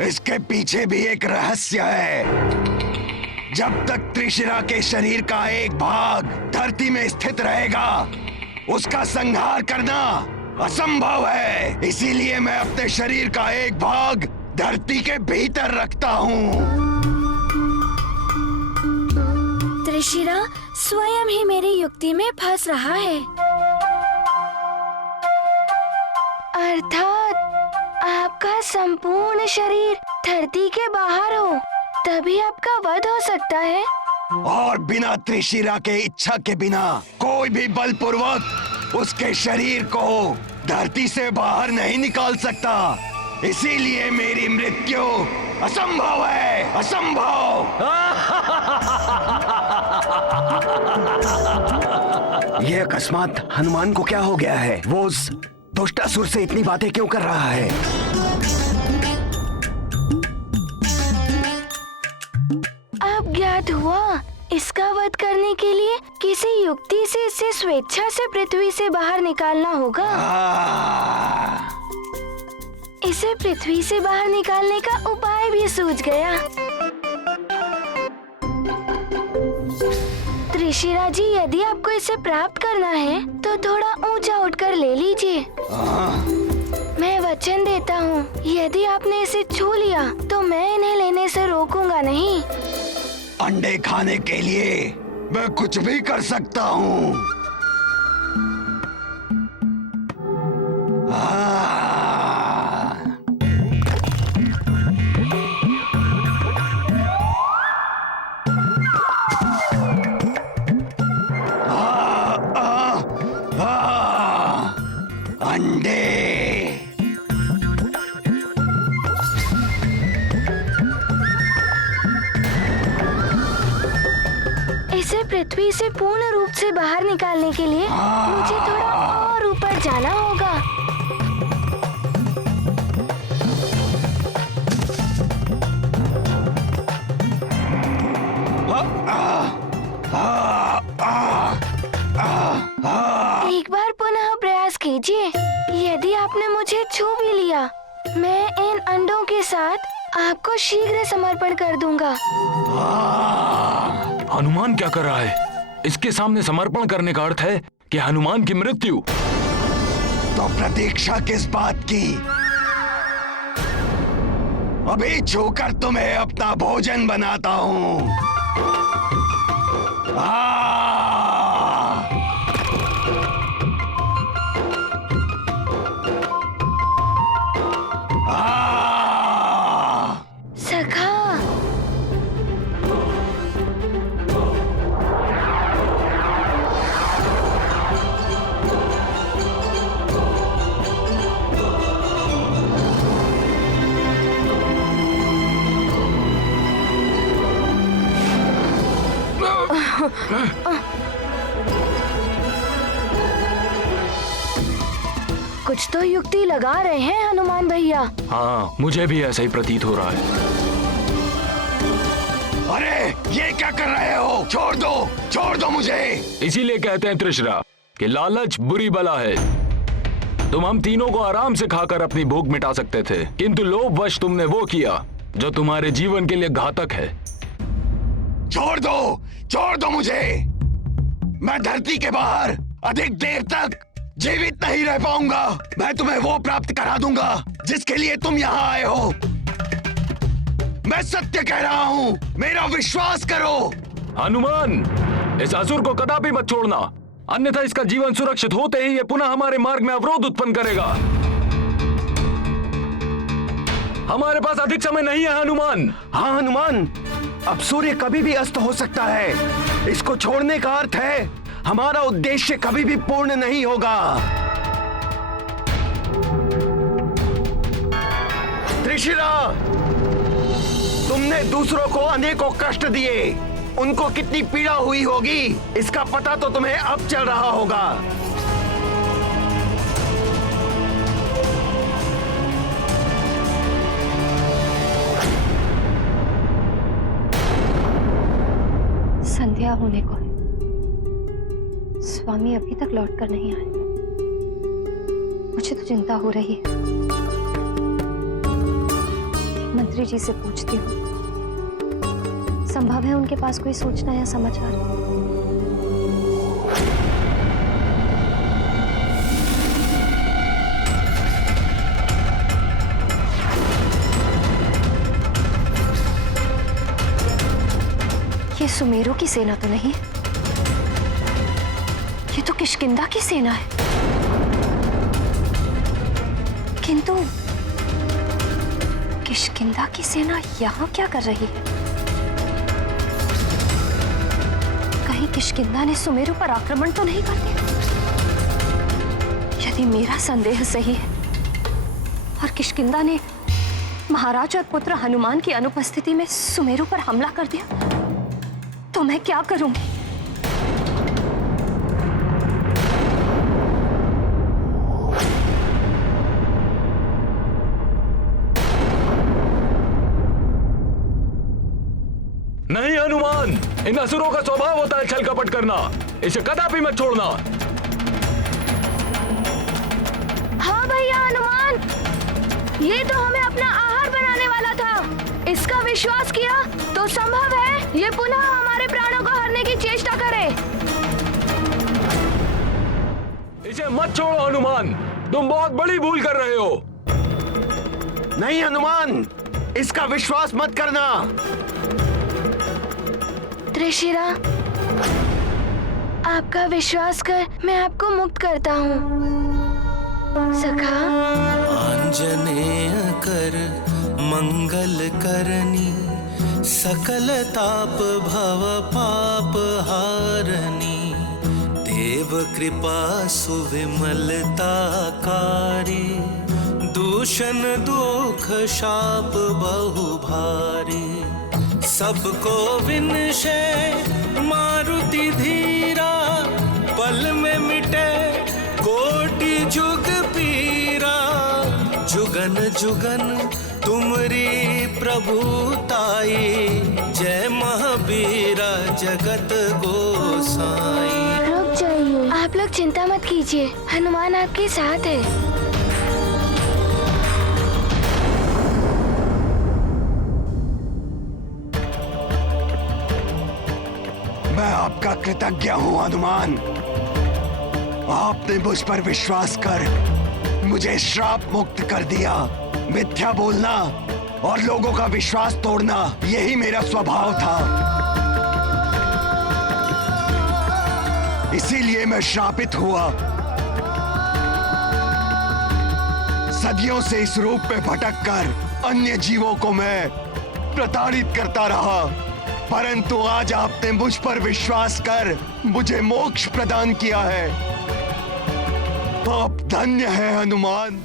इसके पीछे भी एक रहस्य है। जब तक त्रिशिरा के शरीर का एक भाग धरती में स्थित रहेगा, उसका संहार करना असंभव है। इसीलिए मैं अपने शरीर का एक भाग धरती के भीतर रखता हूँ। त्रिशिरा स्वयं ही मेरी युक्ति में फंस रहा है। अर्थात आपका संपूर्ण शरीर धरती के बाहर हो, तभी आपका वध हो सकता है। और बिना त्रिशिरा के इच्छा के बिना कोई भी बलपूर्वक उसके शरीर को धरती से बाहर नहीं निकाल सकता। इसीलिए मेरी मृत्यु असंभव है, असंभव। ये अकस्मात हनुमान को क्या हो गया है? वो उस दुष्टासुर से इतनी बातें क्यों कर रहा है? अब ज्ञात हुआ, इसका वध करने के लिए किसी युक्ति से इसे स्वेच्छा से पृथ्वी से बाहर निकालना होगा। इसे पृथ्वी से बाहर निकालने का उपाय भी सूझ गया। त्रिशिरा जी, यदि आपको इसे प्राप्त करना है तो थोड़ा ऊंचा उठकर ले लीजिए। मैं वचन देता हूँ, यदि आपने इसे छू लिया तो मैं इन्हें लेने से रोकूंगा नहीं। अंडे खाने के लिए मैं कुछ भी कर सकता हूँ। अंडे। इसे पृथ्वी से पूर्ण रूप से बाहर निकालने के लिए मुझे थोड़ा और ऊपर जाना होगा। एक बार पुनः प्रयास कीजिए। यदि आपने मुझे छू भी लिया, मैं इन अंडों के साथ आपको शीघ्र समर्पण कर दूंगा। हनुमान क्या कर रहा है? इसके सामने समर्पण करने का अर्थ है कि हनुमान की मृत्यु। तो प्रतीक्षा किस बात की? अभी छूकर तुम्हें अपना भोजन बनाता हूँ। सखा, कुछ तो युक्ति लगा रहे हैं हनुमान भैया। हाँ, मुझे भी ऐसा ही प्रतीत हो रहा है। अरे ये क्या कर रहे हो? छोड़ दो मुझे। इसीलिए कहते हैं त्रिशिरा कि लालच बुरी बला है। तुम हम तीनों को आराम से खाकर अपनी भूख मिटा सकते थे, किंतु लोभवश तुमने वो किया जो तुम्हारे जीवन के लिए घातक है। छोड़ दो मुझे। मैं धरती के बाहर अधिक देर तक जीवित नहीं रह पाऊंगा। मैं तुम्हें वो प्राप्त करा दूंगा जिसके लिए तुम यहाँ आए हो। मैं सत्य कह रहा हूँ, मेरा विश्वास करो। हनुमान, इस असुर को कदापि मत छोड़ना, अन्यथा इसका जीवन सुरक्षित होते ही ये पुनः हमारे मार्ग में अवरोध उत्पन्न करेगा। हमारे पास अधिक समय नहीं है हनुमान। हाँ हनुमान, अब सूर्य कभी भी अस्त हो सकता है। इसको छोड़ने का अर्थ है हमारा उद्देश्य कभी भी पूर्ण नहीं होगा। त्रिशिरा, तुमने दूसरों को अनेकों कष्ट दिए। उनको कितनी पीड़ा हुई होगी इसका पता तो तुम्हें अब चल रहा होगा। संध्या होने को है। स्वामी अभी तक लौट कर नहीं आए। मुझे तो चिंता हो रही है। मंत्री जी से पूछती हूँ। संभव है उनके पास कोई सूचना या समाचार। ये सुमेरु की सेना तो नहीं, ये तो किष्किंधा की सेना है। किंतु किष्किंधा की सेना यहाँ क्या कर रही है? कहीं किष्किंधा ने सुमेरु पर आक्रमण तो नहीं कर दिया? यदि मेरा संदेह सही है और किष्किंधा ने महाराज और पुत्र हनुमान की अनुपस्थिति में सुमेरु पर हमला कर दिया, तो मैं क्या करूंगी? नहीं हनुमान, इन असुरों का स्वभाव होता है छल कपट करना। इसे कदापि मत छोड़ना। हाँ भैया हनुमान, ये तो हमें अपना आहार बनाने वाला था। इसका विश्वास किया तो संभव है ये पुनः हमारे प्राणों को हरने की चेष्टा करे। इसे मत छोड़ो हनुमान, तुम बहुत बड़ी भूल कर रहे हो। नहीं हनुमान, इसका विश्वास मत करना। त्रिशिरा, आपका विश्वास कर मैं आपको मुक्त करता हूँ। सखा, आंजनेय कर मंगल करनी, सकल ताप भव पाप हारनी, देव कृपा सुविमलता कारी, दूषण दुख शाप बहु भारी, सबको विनशे मारुति धीरा, पल में मिटे कोटि जुग पीरा, जुगन जुगन तुमरी प्रभुताई, जय महावीरा जगत गोसाई। रुक जाइए, आप लोग चिंता मत कीजिए, हनुमान आपके साथ है। मैं आपका कृतज्ञ हूँ हनुमान। आपने मुझ पर विश्वास कर मुझे श्राप मुक्त कर दिया। मिथ्या बोलना और लोगों का विश्वास तोड़ना यही मेरा स्वभाव था। इसीलिए मैं श्रापित हुआ। सदियों से इस रूप में भटक कर अन्य जीवों को मैं प्रताड़ित करता रहा, परंतु आज आपने मुझ पर विश्वास कर मुझे मोक्ष प्रदान किया है। आप धन्य हैं हनुमान।